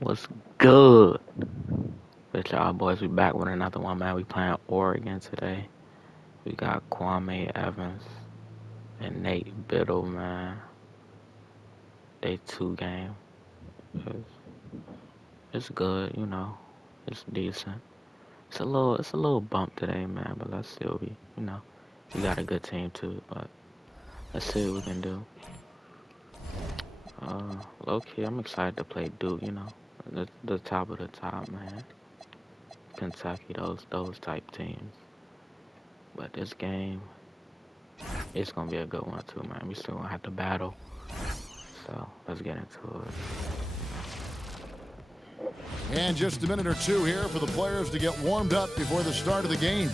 What's good? Bitch, y'all boys, we back with another one, man. We playing Oregon today. We got Kwame Evans and Nate Biddle, man. Day 2 game. It's, it's good, you know. It's decent. It's a little bump today, man. But let's see what we got a good team too. But let's see what we can do. Low key, I'm excited to play Duke. The top of the top, man. Kentucky, those type teams. But this game, it's gonna be a good one too, man. We still gonna have to battle. So let's get into it. And just a minute or two here for the players to get warmed up before the start of the game.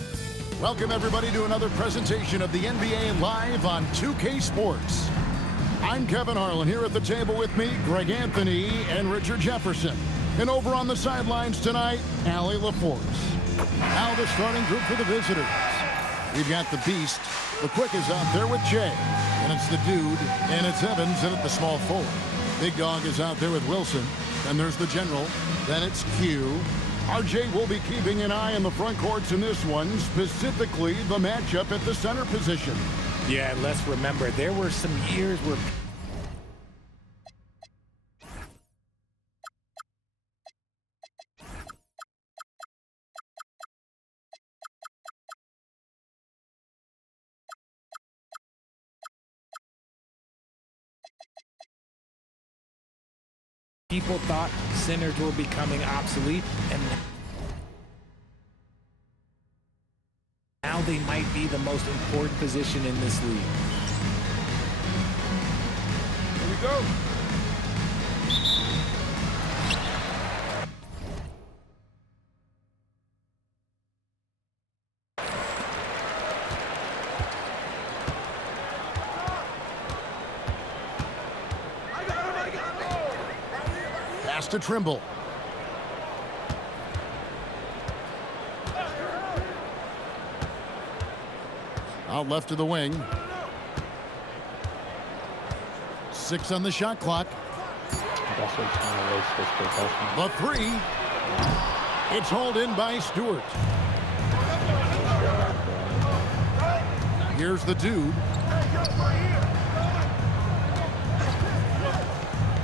Welcome everybody to another presentation of the NBA Live on 2K Sports. I'm Kevin Harlan, here at the table with me, Greg Anthony and Richard Jefferson. And over on the sidelines tonight, Allie LaForce. Now the starting group for the visitors. We've got the Beast. The Quick is out there with Jay. And it's the Dude. And it's Evans in at the small forward. Big Dog is out there with Wilson. Then there's the General. Then it's Q. RJ will be keeping an eye on the front courts in this one, specifically the matchup at the center position. Yeah, let's remember, there were some years where people thought centers were becoming obsolete, and now they might be the most important position in this league. Here we go. Pass to Trimble. Out left to the wing. 6 on the shot clock. That's what's trying to waste this possession. The three. It's hauled in by Stewart. Here's the Dude.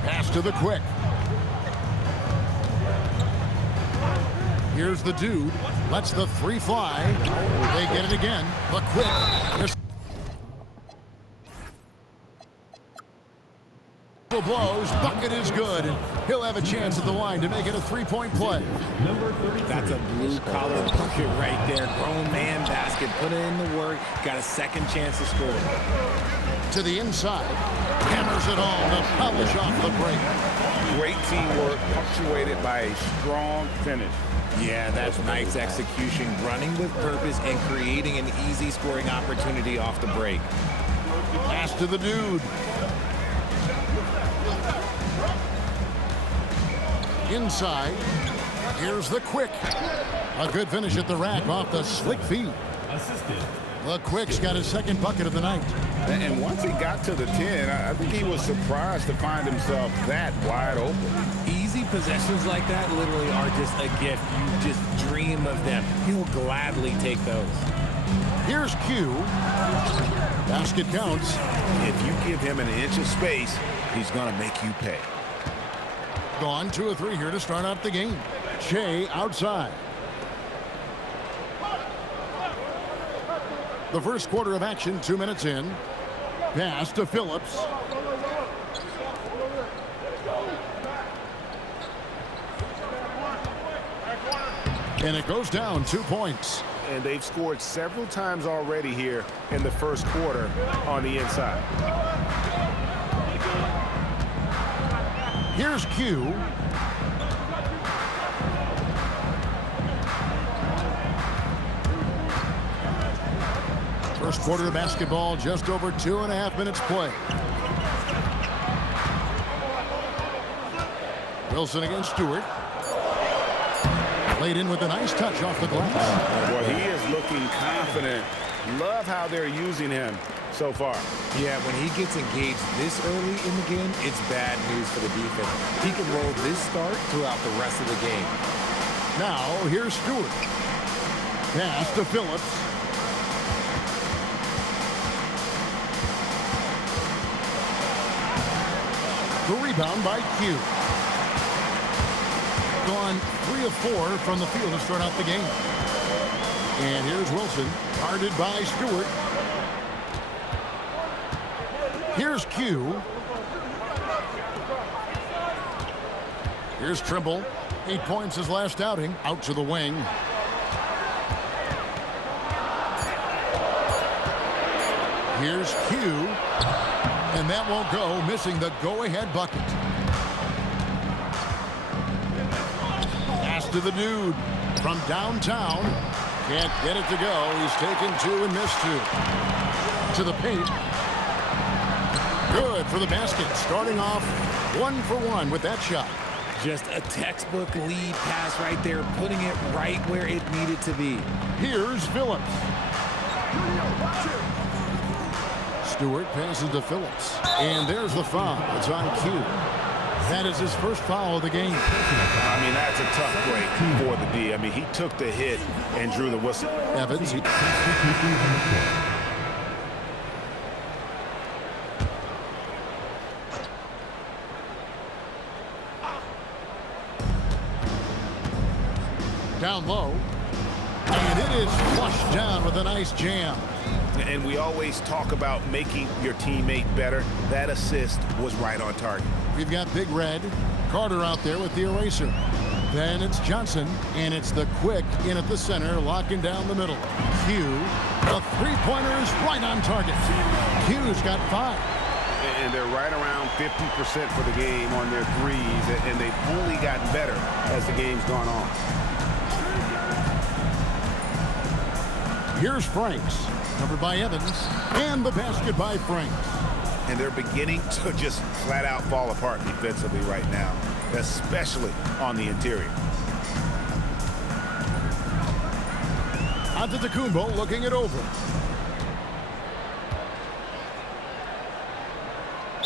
Pass to the Quick. Here's the Dude. Lets the three fly. They get it again. The Quick. Blows. Bucket is good. And he'll have a chance at the line to make it a three-point play. That's a blue-collar bucket right there. Grown man basket. Put in the work. Got a second chance to score. To the inside. Hammers it home to polish off the break. Great teamwork punctuated by a strong finish. Yeah, that's nice execution. Running with purpose and creating an easy scoring opportunity off the break. Pass to the Dude. Inside. Here's the Quick. A good finish at the rack off the slick feet. The Quick's got his second bucket of the night. And once he got to the 10, I think he was surprised to find himself that wide open. Easy possessions like that literally are just a gift. You just dream of them. He'll gladly take those. Here's Q. Basket counts. If you give him an inch of space, he's going to make you pay. Gone 2 of 3 here to start out the game. Shea outside. The first quarter of action, 2 minutes in. Pass to Phillips. And it goes down 2 points. And they've scored several times already here in the first quarter on the inside. Here's Q. First quarter of basketball, just over 2.5 minutes play. Wilson against Stewart. Played in with a nice touch off the glass. Well, he is looking confident. Love how they're using him. so far. Yeah, when he gets engaged this early in the game, it's bad news for the defense. He can roll this start throughout the rest of the game. Now, here's Stewart. Pass to Phillips. The rebound by Q. Gone 3 of 4 from the field to start out the game. And here's Wilson, guarded by Stewart. Here's Q. Here's Trimble. 8 points his last outing. Out to the wing. Here's Q. And that won't go, missing the go-ahead bucket. Pass to the dude from downtown. Can't get it to go. He's taken 2 and missed 2. To the paint. Good for the basket. Starting off 1 for 1 with that shot. Just a textbook lead pass right there, putting it right where it needed to be. Here's Phillips. Stewart passes to Phillips. And there's the foul. It's on Q. That is his first foul of the game. I mean, that's a tough break for the D. I mean, he took the hit and drew the whistle. Evans. Down low. And it is flushed down with a nice jam. And we always talk about making your teammate better. That assist was right on target. We've got Big Red. Carter out there with the eraser. Then it's Johnson, and it's the quick in at the center, locking down the middle. Q, the three-pointer is right on target. Q's got 5. And they're right around 50% for the game on their threes, and they've only gotten better as the game's gone on. Here's Franks, covered by Evans, and the basket by Franks. And they're beginning to just flat out fall apart defensively right now, especially on the interior. Antetokounmpo looking it over.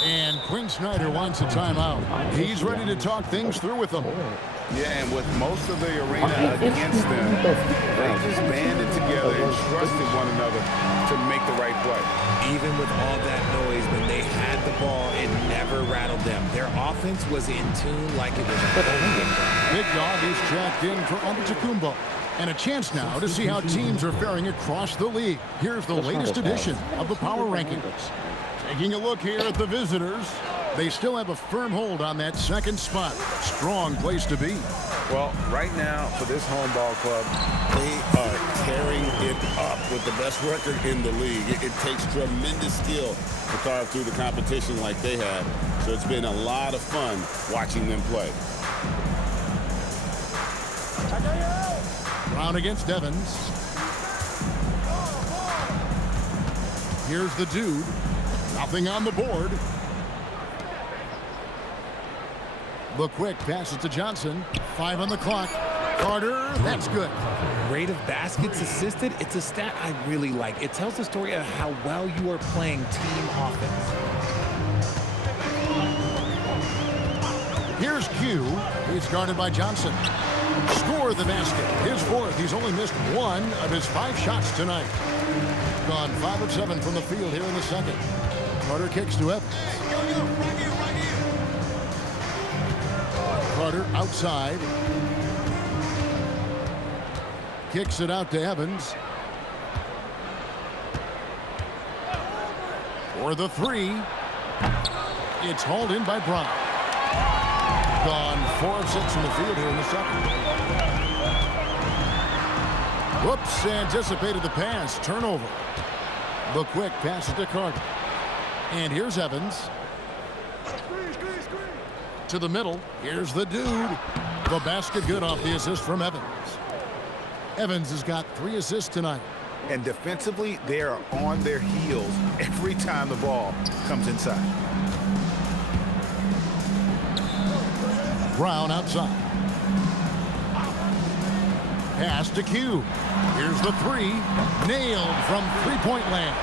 And Quinn Snyder wants a timeout. He's ready to talk things through with them. Yeah, and with most of the arena against them, they just banded together and trusted one another to make the right play. Even with all that noise, when they had the ball, it never rattled them. Their offense was in tune like it was a game. Big Dog is tracked in for Antetokounmpo. And a chance now to see how teams are faring across the league. Here's the latest edition of the Power Rankings. Taking a look here at the visitors. They still have a firm hold on that second spot. Strong place to be. Well, right now, for this home ball club, they are carrying it up with the best record in the league. It takes tremendous skill to carve through the competition like they have. So it's been a lot of fun watching them play. Brown against Evans. Here's the dude. Nothing on the board. The quick passes to Johnson. 5 on the clock. Carter, that's good. Rate of baskets assisted, it's a stat I really like. It tells the story of how well you are playing team offense. Here's Q. He's guarded by Johnson. Score the basket. His 4th. He's only missed 1 of his 5 shots tonight. Gone 5 of 7 from the field here in the second. Carter kicks to Evans. Carter outside. Kicks it out to Evans. For the 3. It's hauled in by Brown. Gone 4 of 6 from the field here in the second. Whoops, anticipated the pass. Turnover. The quick passes to Carter. And here's Evans. To the middle. Here's the dude. The basket good off the assist from Evans. Evans has got 3 assists tonight. And defensively, they are on their heels every time the ball comes inside. Brown outside. Pass to Q. Here's the 3. Nailed from three-point land.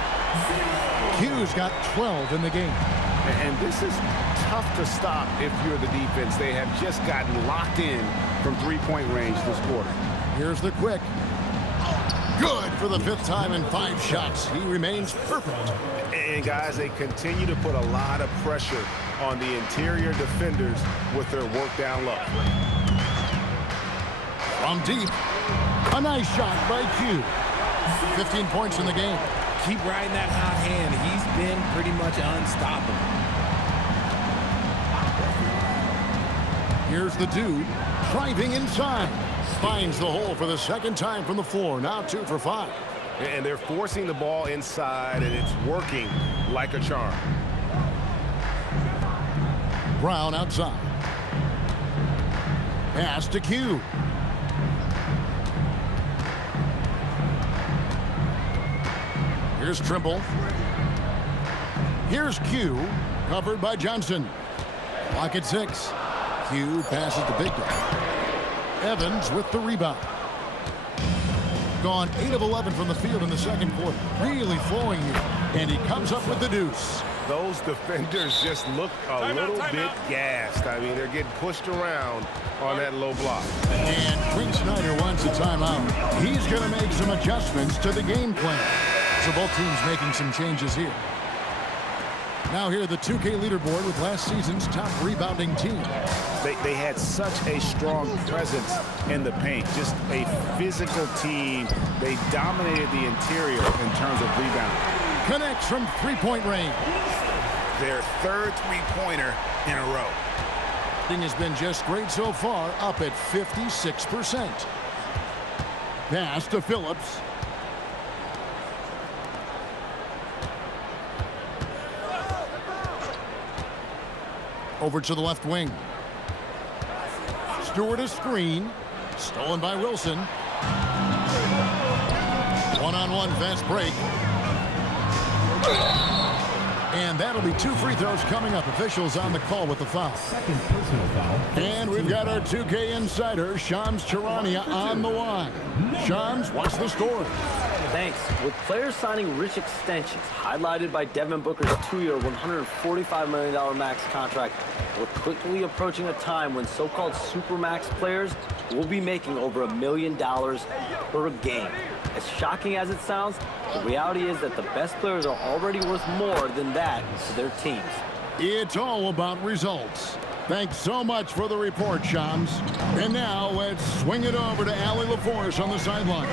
Q's got 12 in the game. And this is tough to stop if you're the defense. They have just gotten locked in from three-point range this quarter. Here's the quick. Good for the 5th time in 5 shots. He remains perfect. And guys, they continue to put a lot of pressure on the interior defenders with their work down low. From deep, a nice shot by Q. 15 points in the game. Keep riding that hot hand. He's been pretty much unstoppable. Here's the dude driving inside. Finds the hole for the 2nd time from the floor. Now 2 for 5. And they're forcing the ball inside, and it's working like a charm. Brown outside. Pass to Q. Here's Trimble. Here's Q. Covered by Johnson. Clock at 6. Q passes to Big Dog. Evans with the rebound. Gone 8 of 11 from the field in the 2nd quarter. Really flowing here. And he comes up with the deuce. Those defenders just look a little bit gassed. I mean, they're getting pushed around on that low block. And Quinn Snyder wants a timeout. He's going to make some adjustments to the game plan. So both teams making some changes here. Now here the 2K leaderboard with last season's top rebounding team. They had such a strong presence in the paint. Just a physical team. They dominated the interior in terms of rebounding. Connects from 3-point range. Their 3rd three-pointer in a row. Thing has been just great so far, up at 56%. Pass to Phillips. Over to the left wing. Stewart a screen. Stolen by Wilson. One-on-one fast break. And that'll be 2 free throws coming up. Officials on the call with the foul. Second personal foul. And we've got our 2K insider, Shams Charania, on the line. Shams, what's the story? Thanks. With players signing rich extensions, highlighted by Devin Booker's 2-year, $145 million max contract, we're quickly approaching a time when so-called supermax players will be making over $1 million per game. As shocking as it sounds, the reality is that the best players are already worth more than that to their teams. It's all about results. Thanks so much for the report, Shams. And now let's swing it over to Allie LaForce on the sideline.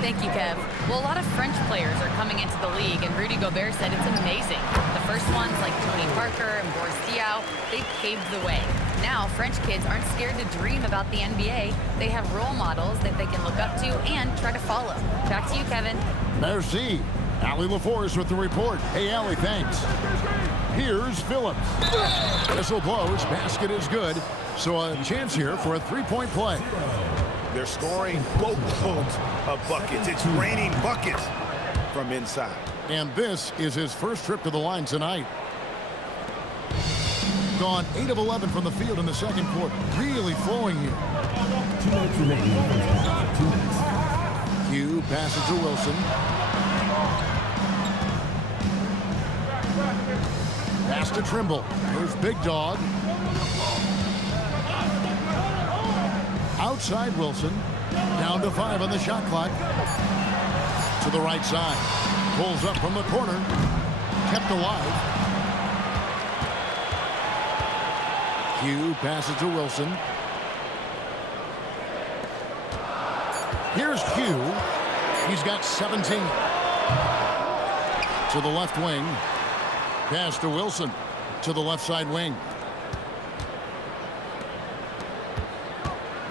Thank you, Kev. Well, a lot of French players are coming into the league, and Rudy Gobert said it's amazing. The first ones, like Tony Parker and Boris Diaw, they paved the way. Now, French kids aren't scared to dream about the NBA. They have role models that they can look up to and try to follow. Back to you, Kevin. Merci. Allie LaForce with the report. Hey, Allie, thanks. Here's Phillips. Whistle blows. Basket is good. So a chance here for a 3-point play. They're scoring boatloads of buckets. It's raining buckets from inside. And this is his first trip to the line tonight. Gone 8 of 11 from the field in the 2nd quarter. Really flowing here. 2 minutes remaining. 2 minutes. Q passes to Wilson. Pass to Trimble. Here's Big Dog. Outside Wilson. Down to 5 on the shot clock. To the right side. Pulls up from the corner. Kept alive. Q passes to Wilson. Here's Q. He's got 17. To the left wing. Pass to Wilson. To the left side wing.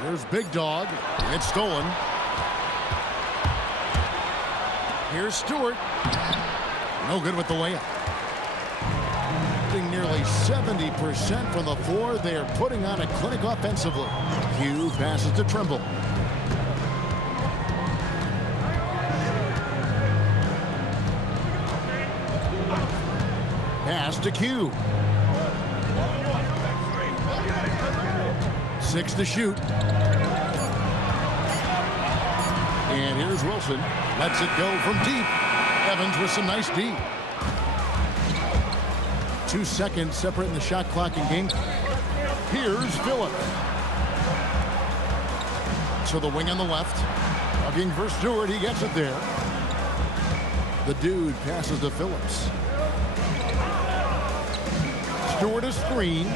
Here's Big Dog. It's stolen. Here's Stewart. No good with the layup. Nearly 70% from the floor. They are putting on a clinic offensively. Q passes to Trimble. Pass to Q. 6 to shoot. And here's Wilson. Lets it go from deep. Evans with some nice D. 2 seconds separating the shot clock and game. Here's Phillips. To the wing on the left. Looking for Stewart. He gets it there. The dude passes to Phillips. Stewart is screen.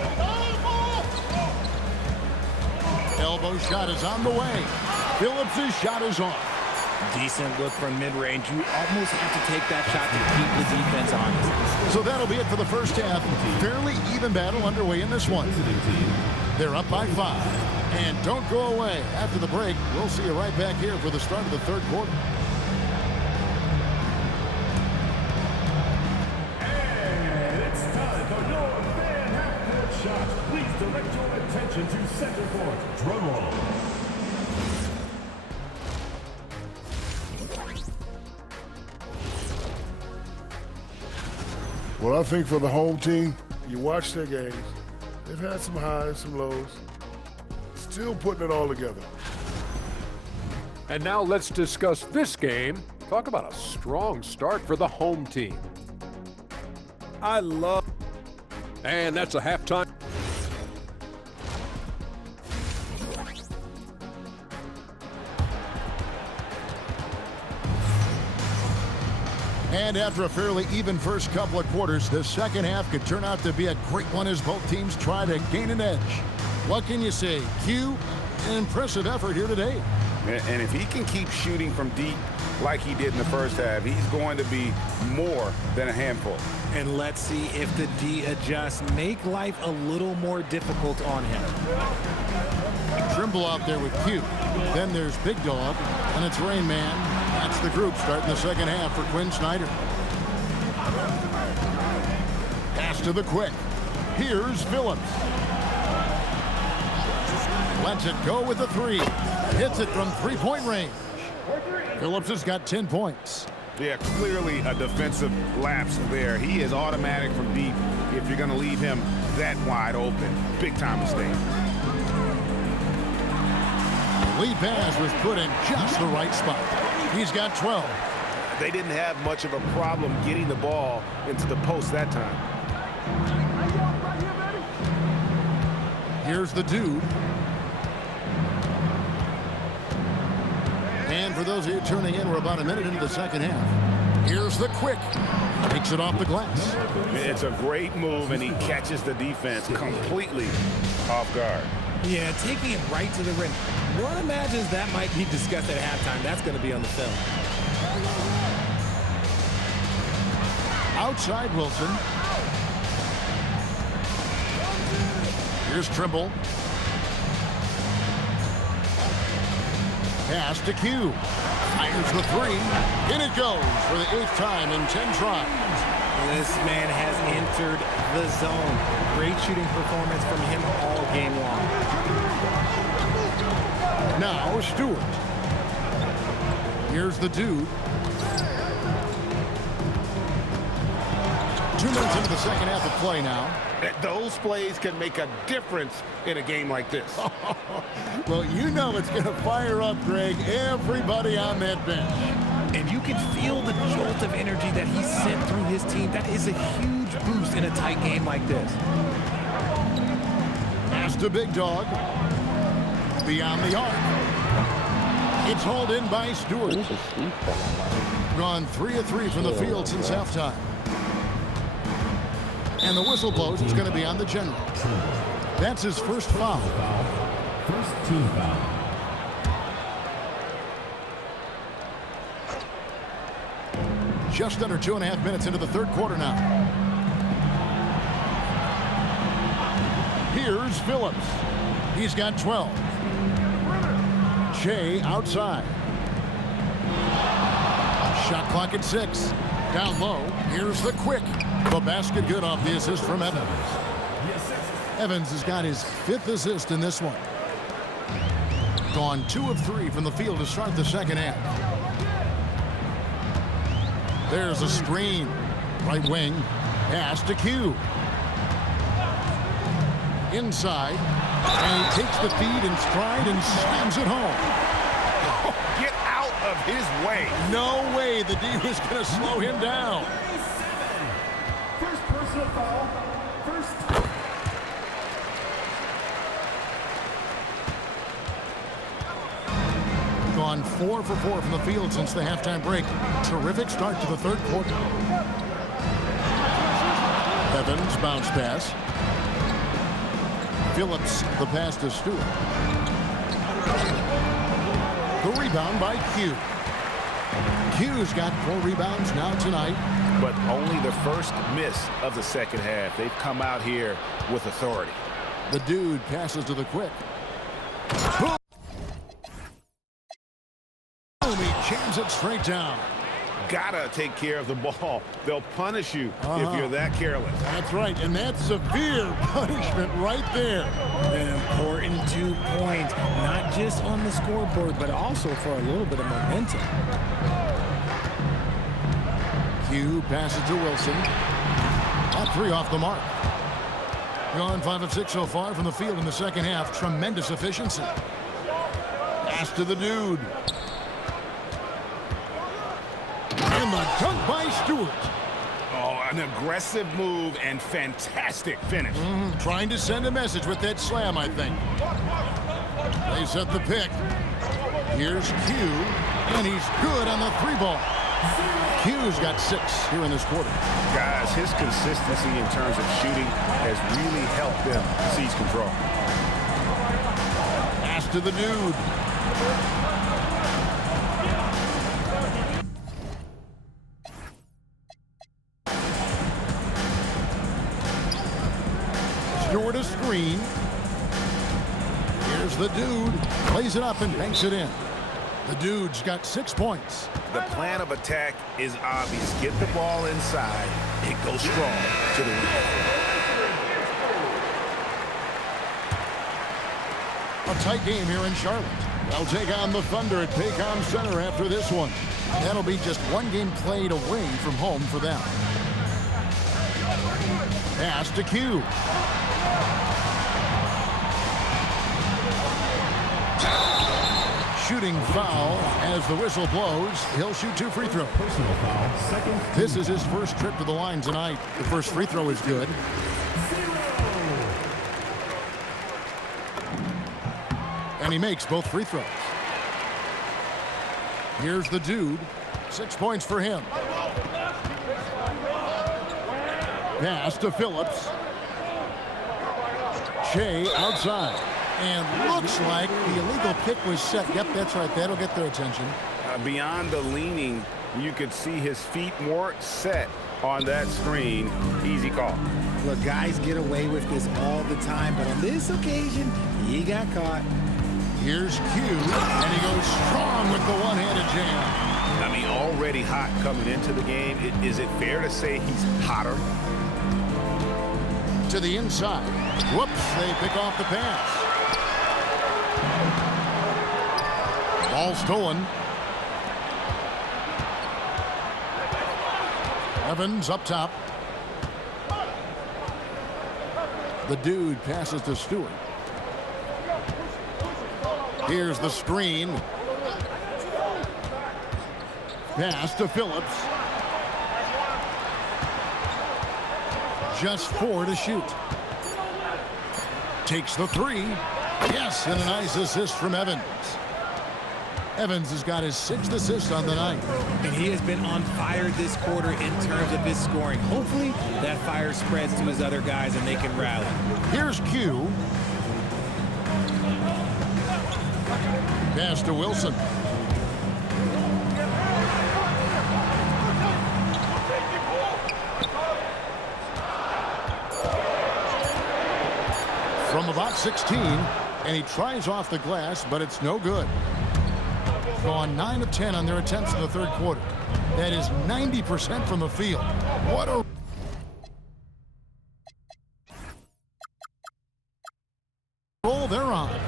Elbow shot is on the way. Phillips' shot is off. Decent look from mid-range. You almost have to take that shot to keep the defense honest. So that'll be it for the first half. Fairly even battle underway in this one. They're up by 5. And don't go away. After the break, we'll see you right back here for the start of the third quarter. And it's time for your fan half-court shots. Please direct your attention to center court. Drum roll. Well, I think for the home team, you watch their games. They've had some highs, some lows. Still putting it all together. And now let's discuss this game. Talk about a strong start for the home team. I love... And that's a halftime. And after a fairly even first couple of quarters, the second half could turn out to be a great one as both teams try to gain an edge. What can you say? Q, an impressive effort here today. And if he can keep shooting from deep like he did in the first half, he's going to be more than a handful. And let's see if the D adjusts, make life a little more difficult on him. Trimble out there with Q. Then there's Big Dog, and it's Rain Man. That's the group starting the second half for Quinn Snyder. Pass to the quick. Here's Phillips. Lets it go with the 3. Hits it from 3-point range. Phillips has got 10 points. Yeah, clearly a defensive lapse there. He is automatic from deep if you're going to leave him that wide open. Big time mistake. Lead pass was put in just the right spot. He's got 12. They didn't have much of a problem getting the ball into the post that time. Here's the dude. And for those of you tuning in, we're about a minute into the second half. Here's the quick. Takes it off the glass. It's a great move, and he catches the defense completely off guard. Yeah, taking it right to the rim. One imagines that might be discussed at halftime. That's going to be on the film. Outside Wilson. Here's Trimble. Pass to Q. Fires the 3. In it goes for the 8th time in 10 tries. This man has entered the zone. Great shooting performance from him all game long. Now Stewart. Here's the dude. 2 minutes into the second half of play now. Those plays can make a difference in a game like this. Well, you know it's going to fire up, Greg, everybody on that bench. And you can feel the jolt of energy that he sent through his team. That is a huge boost in a tight game like this. Pass to Big Dog. Beyond the arc. It's hauled in by Stewart. Gone 3 of 3 from the field since halftime. And the whistle blows. It's going to be on the general. That's his first foul. First team foul. Just under 2.5 minutes into the third quarter now. Here's Phillips. He's got 12. Shea outside. Shot clock at 6. Down low. Here's the quick. The basket good off the assist from Evans. Evans has got his 5th assist in this one. Gone 2 of 3 from the field to start the second half. There's a screen. Right wing. Pass to Q. Inside. And he takes the feed in stride and slams it home. Get out of his way. No way the D was going to slow him down. 37. First personal foul. First. Gone 4 for 4 from the field since the halftime break. Terrific start to the third quarter. Evans bounce pass. Phillips the pass to Stewart. The rebound by Q. Q's got 4 rebounds now tonight. But only the first miss of the second half. They've come out here with authority. The dude passes to the quick. Boom! He jams it straight down. Gotta take care of the ball. They'll punish you if you're that careless. That's right, and that's severe punishment right there. An important 2 points, not just on the scoreboard, but also for a little bit of momentum. Q passes to Wilson. All 3 off the mark. Gone 5 of 6 so far from the field in the second half. Tremendous efficiency. Pass to the dude. And the dunk by Stewart. Oh, an aggressive move and fantastic finish. Trying to send a message with that slam, I think. They set the pick. Here's Q, and he's good on the 3-ball. Q's got 6 here in this quarter. Guys, his consistency in terms of shooting has really helped them seize control. Pass to the dude. Stewart a screen. Here's the dude. Plays it up and banks it in. The dude's got 6 points. The plan of attack is obvious. Get the ball inside. It goes strong to the rim. A tight game here in Charlotte. They'll take on the Thunder at Paycom Center after this one. That'll be just 1 game played away from home for them. Pass to Q. Shooting foul as the whistle blows. He'll shoot 2 free throws. Personal foul. Second. This is his first trip to the line tonight. The first free throw is good. And he makes both free throws. Here's the dude. 6 points for him. Pass to Phillips. Shea outside. And looks like the illegal pick was set. Yep, that's right. That'll get their attention. Beyond the leaning, you could see his feet more set on that screen. Easy call. Look, guys get away with this all the time, but on this occasion, he got caught. Here's Q, and he goes strong with the one-handed jam. I mean, already hot coming into the game. Is it fair to say he's hotter? To the inside. Whoops, they pick off the pass. Ball stolen. Evans up top. The dude passes to Stewart. Here's the screen. Pass to Phillips. Just 4 to shoot. Takes the 3. Yes, and a nice assist from Evans. Evans has got his 6th assist on the night. And he has been on fire this quarter in terms of his scoring. Hopefully, that fire spreads to his other guys and they can rally. Here's Q. Pass to Wilson. From about 16, and he tries off the glass, but it's no good. Gone 9 of 10 on their attempts in the third quarter. That is 90% from the field. What a roll they're on.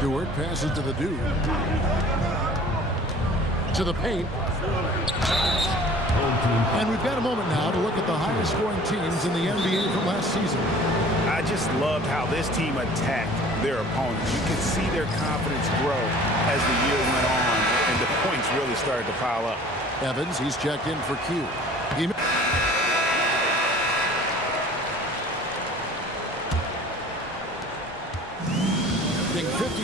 Stewart passes to the dude. To the paint. And we've got a moment now to look at the highest scoring teams in the NBA from last season. I just loved how this team attacked their opponents. You could see their confidence grow as the year went on, and the points really started to pile up. Evans, he's checked in for Q. He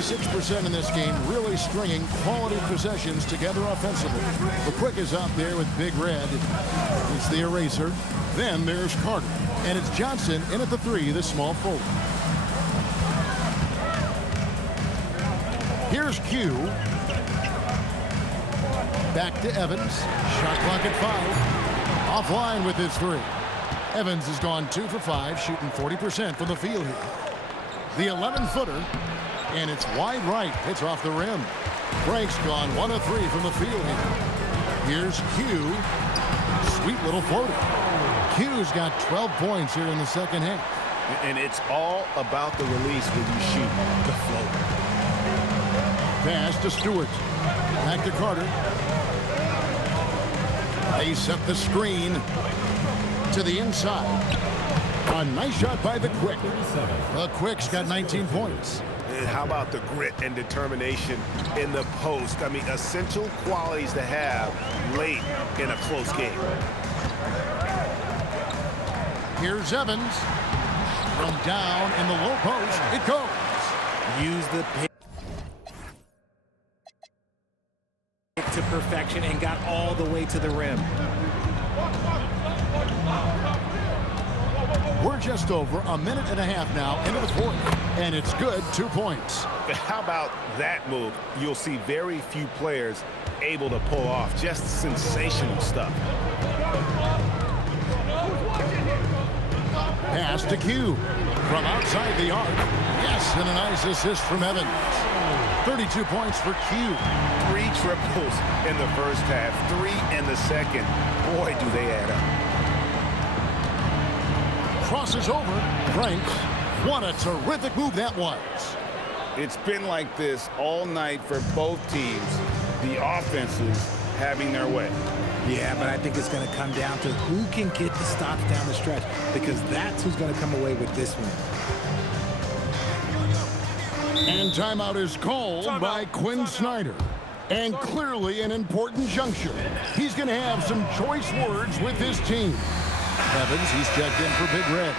56% in this game, really stringing quality possessions together offensively. The Quick is out there with Big Red. It's the eraser. Then there's Carter. And it's Johnson in at the 3, the small forward. Here's Q. Back to Evans. Shot clock at 5. Offline with his 3. Evans has gone 2 for 5, shooting 40% from the field here. The 11-footer. And it's wide right. It's off the rim. Frank's gone 1 of 3 from the field here. Here's Q. Sweet little floater. Q's got 12 points here in the second half. And it's all about the release when you shoot the floater. Pass to Stewart. Back to Carter. They set the screen to the inside. A nice shot by the Quick. The Quick's got 19 points. And how about the grit and determination in the post? I mean, essential qualities to have late in a close game. Here's Evans. From down in the low post, it goes. Use the pick to perfection and got all the way to the rim. We're just over a minute and a half now into the fourth, and it's good, 2 points. How about that move? You'll see very few players able to pull off just sensational stuff. Pass to Q from outside the arc. Yes, and a nice assist from Evans. 32 points for Q. 3 triples in the first half, 3 in the second. Boy, do they add up. Crosses over. Franks. What a terrific move that was. It's been like this all night for both teams. The offenses having their way. Yeah, but I think it's going to come down to who can get the stops down the stretch, because that's who's going to come away with this one. And timeout is called by Quinn Snyder. And clearly an important juncture. He's going to have some choice words with his team. Evans, he's checked in for Big Red.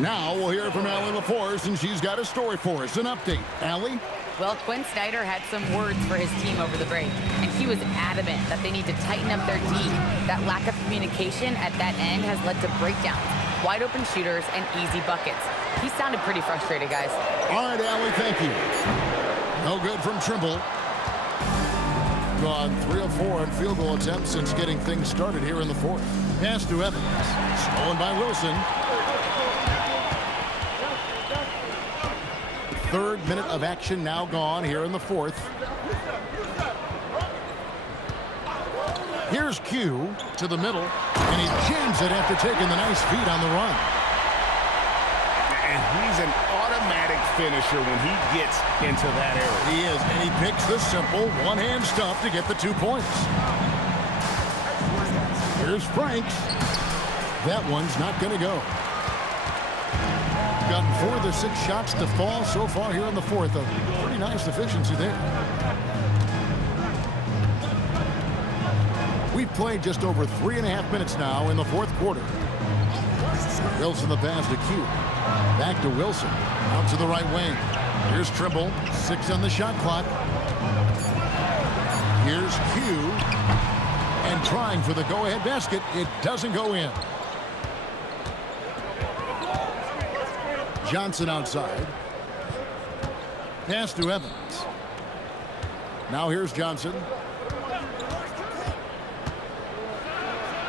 Now we'll hear from Allie LaForce, and she's got a story for us. An update. Allie? Well, Quinn Snyder had some words for his team over the break, and he was adamant that they need to tighten up their D. That lack of communication at that end has led to breakdowns, wide open shooters, and easy buckets. He sounded pretty frustrated, guys. All right, Allie, thank you. No good from Trimble. Gone 3 of 4 on field goal attempts since getting things started here in the fourth. Pass to Evans. Stolen by Wilson. 3rd minute of action now gone here in the fourth. Here's Q to the middle, and he jams it after taking the nice feed on the run. And he's an automatic finisher when he gets into that area. He is, and he picks the simple one-hand stuff to get the 2 points. Here's Franks. That one's not going to go. Gotten 4 of the 6 shots to fall so far here in the fourth. A pretty nice efficiency there. We've played just over 3.5 minutes now in the fourth quarter. Wilson the pass to Q. Back to Wilson. Out to the right wing. Here's Trimble. 6 on the shot clock. Here's Q. And trying for the go-ahead basket. It doesn't go in. Johnson outside. Pass to Evans. Now here's Johnson.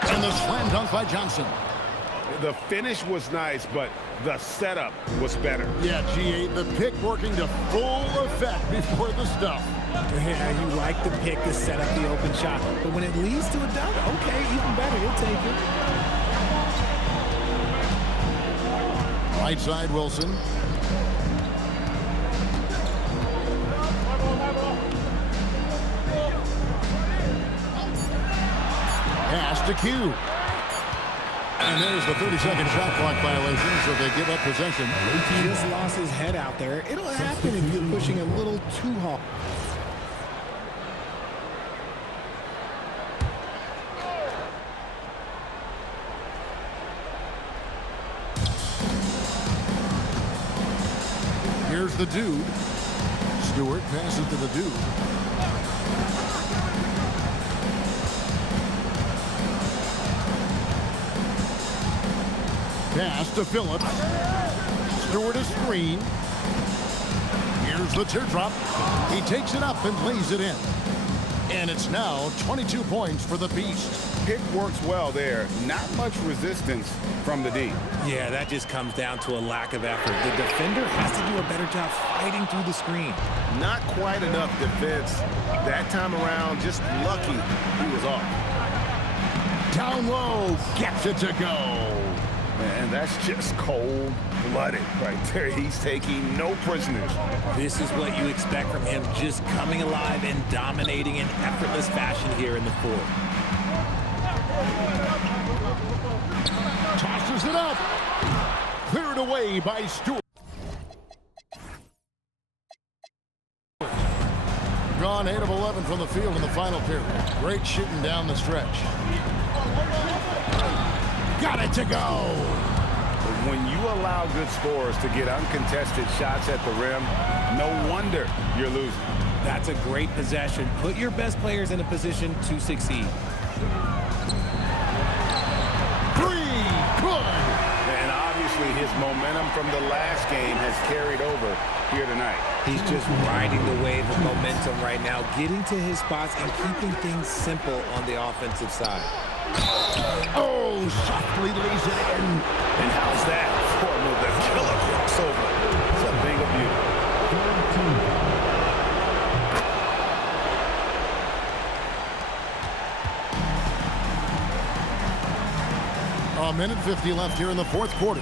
And the slam dunk by Johnson. The finish was nice, but the setup was better. Yeah, G8, the pick working to full effect before the stuff. Yeah, you like the pick to set up the open shot, but when it leads to a dunk, okay, even better, he'll take it. Right side, Wilson. to Q. And there's the 30-second shot clock violation, so they give up possession. He just lost his head out there. It'll happen if you're pushing a little too hard. Here's the dude. Stewart passes to the dude. Pass to Phillips. Stewart a screen. Here's the teardrop. He takes it up and lays it in. And it's now 22 points for the Beast. Pick works well there. Not much resistance from the D. Yeah, that just comes down to a lack of effort. The defender has to do a better job fighting through the screen. Not quite enough defense. That time around, just lucky he was off. Down low, gets it to go. Man, that's just cold-blooded right there. He's taking no prisoners. This is what you expect from him, just coming alive and dominating in effortless fashion here in the fourth. Tosses it up. Cleared away by Stewart. Gone 8 of 11 from the field in the final period. Great shooting down the stretch. Got it to go. When you allow good scorers to get uncontested shots at the rim, no wonder you're losing. That's a great possession. Put your best players in a position to succeed. Three, good. And obviously his momentum from the last game has carried over here tonight. He's just riding the wave of momentum right now, getting to his spots and keeping things simple on the offensive side. Oh, softly lays it in. And how's that for the killer crossover? It's a thing of beauty. A minute 50 left here in the fourth quarter.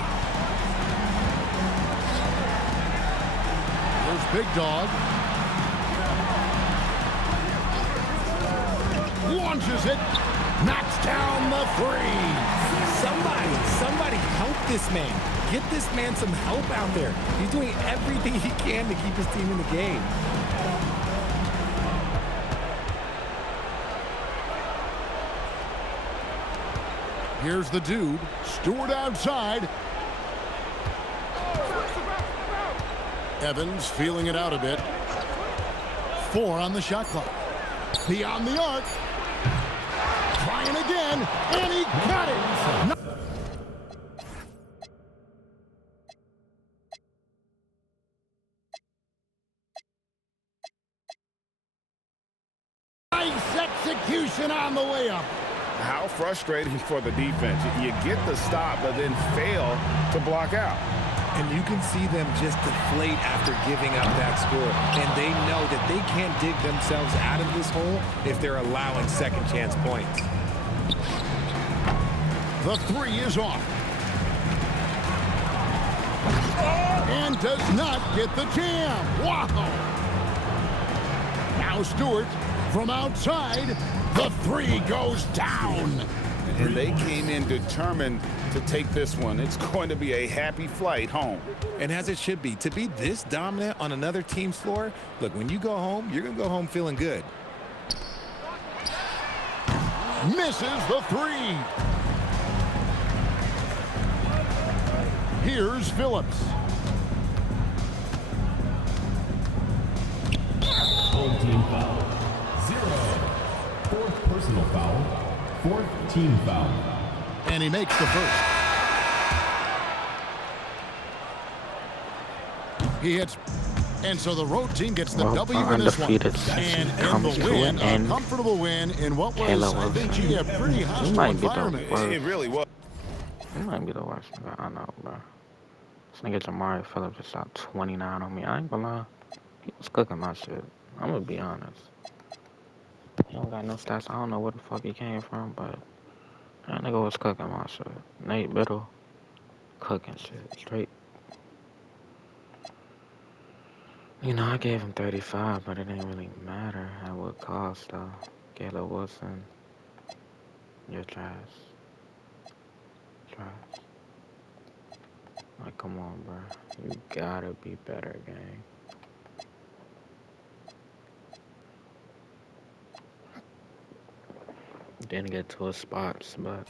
There's Big Dog. Launches it. Knocks down the three. Somebody help this man. Get this man some help out there. He's doing everything he can to keep his team in the game. Here's the dude. Stewart outside. Evans feeling it out a bit. 4 on the shot clock. Beyond the arc. Trying again, and he got it. Nice execution on the layup. How frustrating for the defense. You get the stop, but then fail to block out. And you can see them just deflate after giving up that score. And they know that they can't dig themselves out of this hole if they're allowing second chance points. The three is off. And does not get the jam. Wow. Now Stewart from outside. The three goes down. And they came in determined to take this one. It's going to be a happy flight home. And as it should be, to be this dominant on another team's floor, look, when you go home, you're going to go home feeling good. Misses the three. Here's Phillips. Home team foul. 0. Fourth personal foul. Fourth team foul. And he makes the first. He hits. And so the road team gets the W in this one. And in the win, a comfortable win in what was, I think, a pretty hostile environment. It really was. He might be the worst, but I know, bro. This nigga Jamari Phillips just shot 29 on me. I ain't gonna lie. He was cooking my shit. I'm gonna be honest. He don't got no stats. I don't know where the fuck he came from, but that nigga was cooking my shit. Nate Biddle, cooking shit. Straight. You know, I gave him 35, but it didn't really matter at what cost, though. Caleb Wilson. You're trash. Trash. Like, come on, bro. You gotta be better, gang. Didn't get to a spot, but